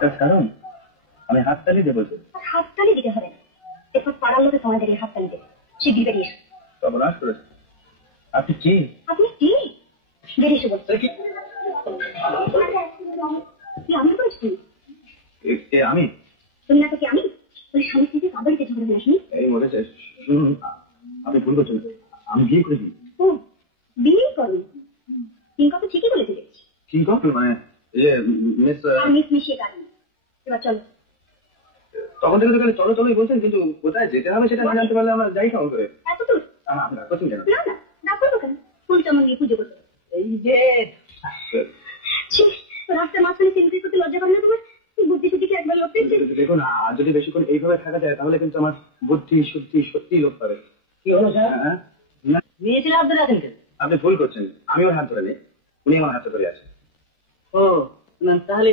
তার কারণ আমি হাততালি দেবো। হাততালি দিতে হবে না, এরপর পাড়ার লোকে তোমাদের এই হাততালি দেবে। শিগগির বেরিয়ে এসো। সর্বনাশ করেছে। আপনি কি? আপনি কি? বেরিয়ে এসো বলছি। কি আমি করেছি? আমি? তুমি না তো কি আমি? তুমি স্বামী থেকে কাবাড়িতে ঝগড়া হয়ে আসনি? এই বলেছে। শুনুন, আপনি ভুল করছেন। আমি বিয়ে করেছি। ও, বিয়ে করো? কিংকা তো ঠিকই বলেছিলে। কি কথা? মানে মিস মিশিয়ে কাজ নেই। এবার চলো। তখন থেকে তো চলো চলোই বলছেন, কিন্তু কোথায় যেতে হবে সেটা না জানতে পারলে আমরা যাই কেমন করে। এত দূর? আপনার কথা জানো না না, না করবো কেন? ফুল চমন দিয়ে পুজো করতে। এই যে রাস্তার মাঝখানে চিন্তা করতে লজ্জা করে না তোমার? বুদ্ধি শুদ্ধি কি একবার লোক পেয়েছে? দেখুন, আর যদি বেশি করে এইভাবে থাকা যায় তাহলে কিন্তু আমার বুদ্ধি সত্যি সত্যি লোক পাবে। কি হলো স্যার? মেয়ে ছেলে হাত ধরে আছেন কেন? আপনি ভুল করছেন। আমি ওর হাত ধরে নেই, উনি আমার হাতে ধরে আছে। ও না, তাহলে